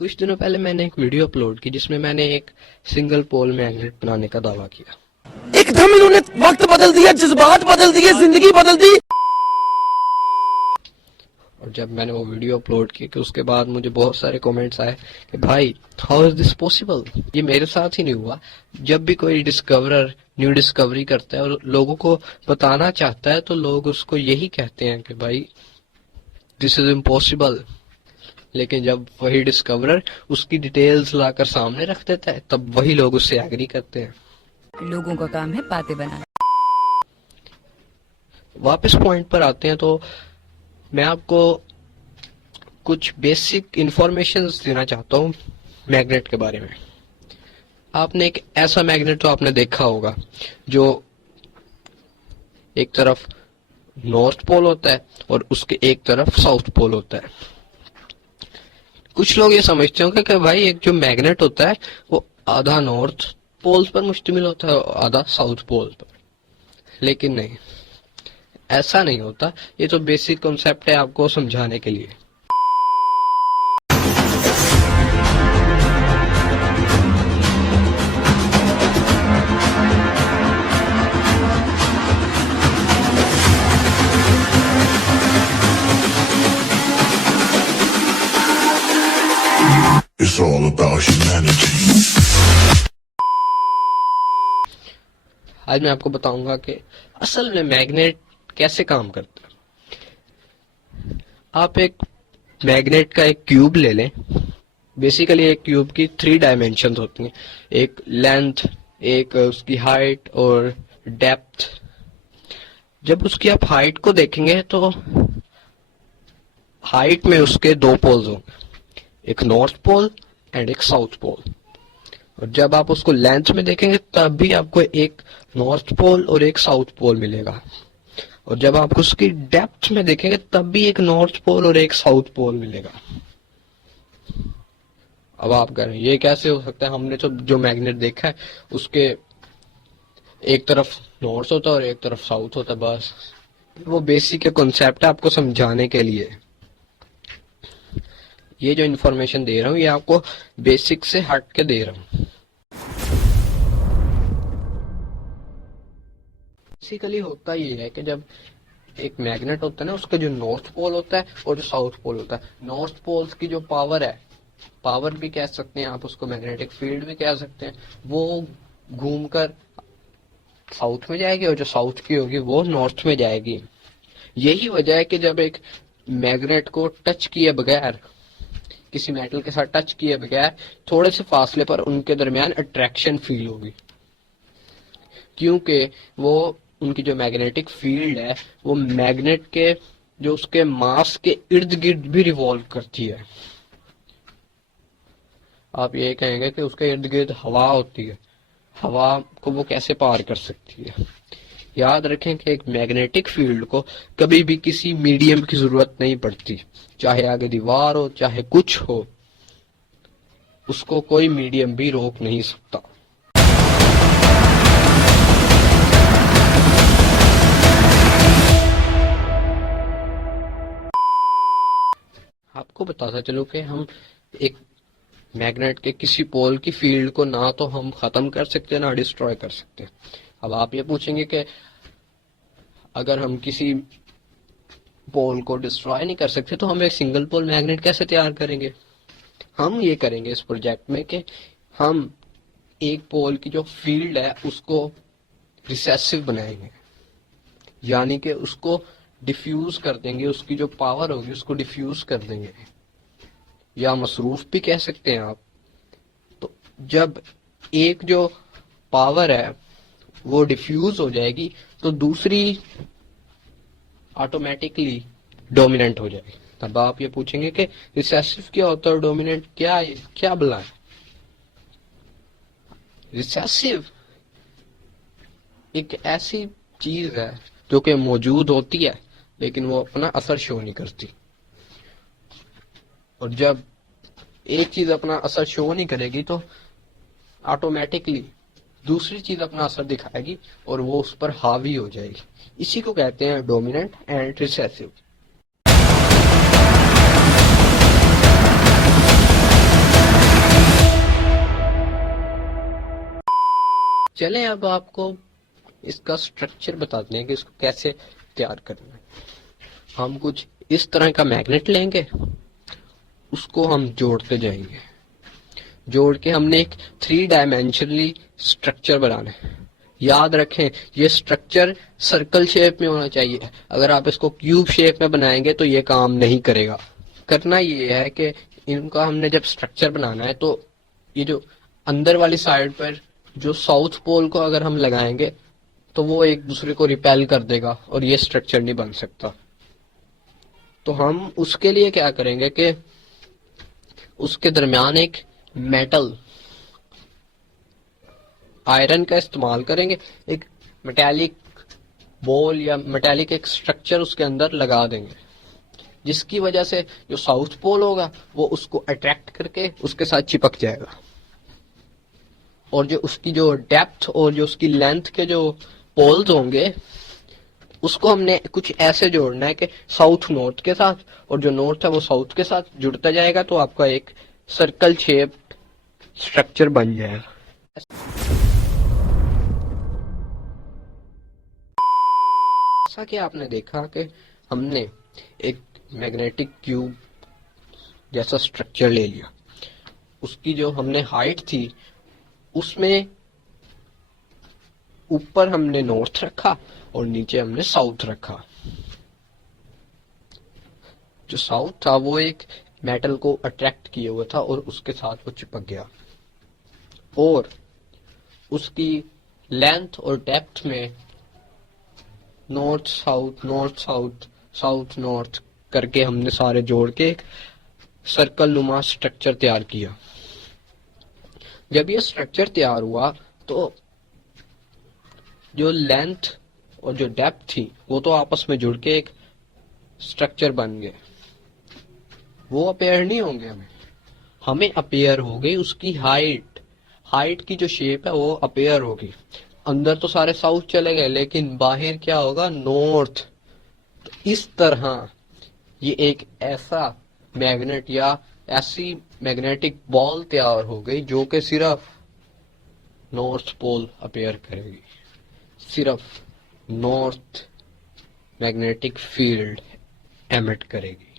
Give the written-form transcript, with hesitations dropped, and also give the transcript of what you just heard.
कुछ दिनों पहले मैंने एक वीडियो अपलोड की जिसमें मैंने एक सिंगल पोल मैग्नेट बनाने का दावा किया। एकदम इन्होंने वक्त बदल दिया, जज्बात बदल दिए, जिंदगी बदल दी। और जब मैंने वो वीडियो अपलोड की कि उसके बाद मुझे बहुत सारे कमेंट्स आए कि भाई हाउ इज दिस पॉसिबल। ये मेरे साथ ही नहीं हुआ। जब भी कोई डिस्कवरर न्यू डिस्कवरी करता है और लोगों को बताना चाहता है तो लोग उसको यही कहते हैं कि भाई दिस इज इम्पॉसिबल। लेकिन जब वही डिस्कवरर उसकी डिटेल्स लाकर सामने रख देता है तब वही लोग उससे एग्री करते हैं। लोगों का काम है बातें बनाना। वापस पॉइंट पर आते हैं तो मैं आपको कुछ बेसिक इंफॉर्मेशन देना चाहता हूँ मैग्नेट के बारे में। आपने एक ऐसा मैग्नेट तो आपने देखा होगा जो एक तरफ नॉर्थ पोल होता है और उसके एक तरफ साउथ पोल होता है। कुछ लोग ये समझते होंगे कि भाई एक जो मैग्नेट होता है वो आधा नॉर्थ पोल्स पर मुश्तमिल होता है और आधा साउथ पोल पर, लेकिन नहीं, ऐसा नहीं होता। ये तो बेसिक कॉन्सेप्ट है आपको समझाने के लिए। It's all about humanity. आज मैं आपको बताऊंगा कि असल में मैग्नेट कैसे काम करता है। आप एक मैग्नेट का एक क्यूब ले लें। बेसिकली एक क्यूब की 3 डायमेंशंस होती हैं, एक लेंथ, एक उसकी हाइट और डेप्थ। जब उसकी आप हाइट को देखेंगे तो हाइट में उसके 2 पोल्स होंगे, एक नॉर्थ पोल एंड एक साउथ पोल। और जब आप उसको लेंथ में देखेंगे तब भी आपको एक नॉर्थ पोल और एक साउथ पोल मिलेगा। और जब आप उसकी डेप्थ में देखेंगे तब भी एक नॉर्थ पोल और एक साउथ पोल मिलेगा। अब आप कह रहे हैं ये कैसे हो सकता है, हमने तो जो मैग्नेट देखा है उसके एक तरफ नॉर्थ होता है और एक तरफ साउथ होता है। बस वो बेसिक कॉन्सेप्ट है आपको समझाने के लिए। ये जो इन्फॉर्मेशन दे रहा हूँ ये आपको बेसिक से हट के दे रहा हूँ। बेसिकली होता ये है कि जब एक मैग्नेट होता है ना, उसका जो नॉर्थ पोल होता है और जो साउथ पोल होता है, नॉर्थ पोल्स की जो पावर है, पावर भी कह सकते हैं आप उसको, मैग्नेटिक फील्ड भी कह सकते हैं, वो घूमकर साउथ में जाएगी और जो साउथ की होगी वो नॉर्थ में जाएगी। यही वजह है कि जब एक मैग्नेट को टच किए बगैर, किसी मेटल के साथ टच किए बगैर थोड़े से फासले पर उनके दरमियान अट्रैक्शन फील होगी, क्योंकि वो उनकी जो मैग्नेटिक फील्ड है वो मैग्नेट के जो उसके मास के इर्द गिर्द भी रिवॉल्व करती है। आप ये कहेंगे कि उसके इर्द गिर्द हवा होती है, हवा को वो कैसे पार कर सकती है। याद रखें कि एक मैग्नेटिक फील्ड को कभी भी किसी मीडियम की जरूरत नहीं पड़ती, चाहे आगे दीवार हो चाहे कुछ हो, उसको कोई मीडियम भी रोक नहीं सकता। आपको बताता चलो कि हम एक मैग्नेट के किसी पोल की फील्ड को ना तो हम खत्म कर सकते ना डिस्ट्रॉय कर सकते। अब आप ये पूछेंगे कि अगर हम किसी पोल को डिस्ट्रॉय नहीं कर सकते तो हम एक सिंगल पोल मैग्नेट कैसे तैयार करेंगे। हम ये करेंगे इस प्रोजेक्ट में कि हम एक पोल की जो फील्ड है उसको रिसेसिव बनाएंगे, यानी कि उसको डिफ्यूज कर देंगे, उसकी जो पावर होगी उसको डिफ्यूज कर देंगे, या मसरूफ भी कह सकते हैं आप। तो जब एक जो पावर है वो डिफ्यूज हो जाएगी तो दूसरी ऑटोमेटिकली डोमिनेंट हो जाएगी। तब आप ये पूछेंगे कि रिसेसिव क्या होता है और डोमिनेंट क्या है, क्या भला है। रिसेसिव एक ऐसी चीज है जो कि मौजूद होती है लेकिन वो अपना असर शो नहीं करती। और जब एक चीज अपना असर शो नहीं करेगी तो ऑटोमेटिकली दूसरी चीज अपना असर दिखाएगी और वो उस पर हावी हो जाएगी। इसी को कहते हैं डोमिनेंट एंड रिसेसिव। चलें अब आपको इसका स्ट्रक्चर बताते हैं कि इसको कैसे तैयार करना है। हम कुछ इस तरह का मैग्नेट लेंगे, उसको हम जोड़ते जाएंगे। जोड़ के हमने एक 3 डायमेंशनली स्ट्रक्चर बनाना है। याद रखें ये स्ट्रक्चर सर्कल शेप में होना चाहिए। अगर आप इसको क्यूब शेप में बनाएंगे तो ये काम नहीं करेगा। करना ये है कि इनका हमने जब स्ट्रक्चर बनाना है तो ये जो अंदर वाली साइड पर जो साउथ पोल को अगर हम लगाएंगे तो वो एक दूसरे को रिपेल कर देगा और ये स्ट्रक्चर नहीं बन सकता। तो हम उसके लिए क्या करेंगे कि उसके दरमियान एक मेटल आयरन का इस्तेमाल करेंगे, एक मेटालिक बॉल या मेटालिक एक स्ट्रक्चर उसके अंदर लगा देंगे, जिसकी वजह से जो साउथ पोल होगा वो उसको अट्रैक्ट करके उसके साथ चिपक जाएगा। और जो उसकी जो डेप्थ और जो उसकी लेंथ के जो पोल्स होंगे उसको हमने कुछ ऐसे जोड़ना है कि साउथ नॉर्थ के साथ, और जो नॉर्थ है वो साउथ के साथ जुड़ता जाएगा, तो आपका एक सर्कल शेप स्ट्रक्चर बन जाएगा। जैसा कि आपने देखा कि हमने एक मैग्नेटिक क्यूब जैसा स्ट्रक्चर ले लिया, उसकी जो हमने हाइट थी उसमें ऊपर हमने नॉर्थ रखा और नीचे हमने साउथ रखा। जो साउथ था वो एक मेटल को अट्रैक्ट किए हुआ था और उसके साथ वो चिपक गया, और उसकी लेंथ और डेप्थ में नॉर्थ साउथ साउथ नॉर्थ करके हमने सारे जोड़ के एक सर्कल नुमा स्ट्रक्चर तैयार किया। जब ये स्ट्रक्चर तैयार हुआ तो जो लेंथ और जो डेप्थ थी वो तो आपस में जुड़ के एक स्ट्रक्चर बन गए। वो अपेयर नहीं होंगे, हमें अपेयर हो गई उसकी हाइट की जो शेप है वो अपेयर होगी। अंदर तो सारे साउथ चले गए लेकिन बाहर क्या होगा, नॉर्थ। तो इस तरह ये एक ऐसा मैग्नेट या ऐसी मैग्नेटिक बॉल तैयार हो गई जो कि सिर्फ नॉर्थ पोल अपेयर करेगी, सिर्फ नॉर्थ मैग्नेटिक फील्ड एमिट करेगी।